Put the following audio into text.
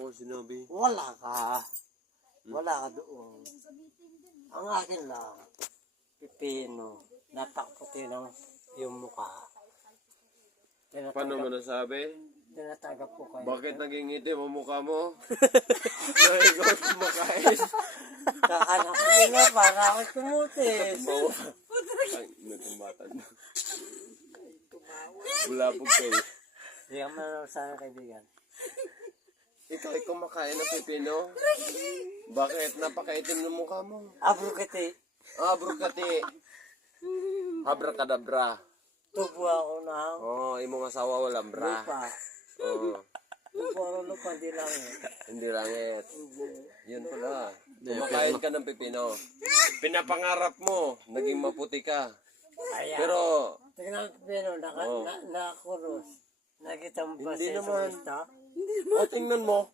Ano sinabi? Wala ka. Wala ka doon. Ang akin lang, pipino, natakputin ng yung mukha. Paano mo nasabi? Tinatagap ko kayo. Bakit naging itim ang mukha mo? Na ikaw kumakain. Kahanap nila para ako kumutis. Ay, natumatan mo. Bulabog kayo. Hindi ka man sa akin, kaibigan. Ikaw ay kumakain ng pipino? Bakit? Napakaitim ng mukha mo. Abrukati, Brukati. Abracadabra. tubo ako ng Oh, imong asawa walang bra. lupa. Oh, Tubo ako ng lupa, di lang eh. hindi langit. Hindi. Yun pala. Kumakain ka ng pipino. Pinapangarap mo, naging maputi ka. Ayan. Pero, Tingnan ko pino, nakakuros. Nakita mo ba Hindi siya naman. sa lista? tingnan mo.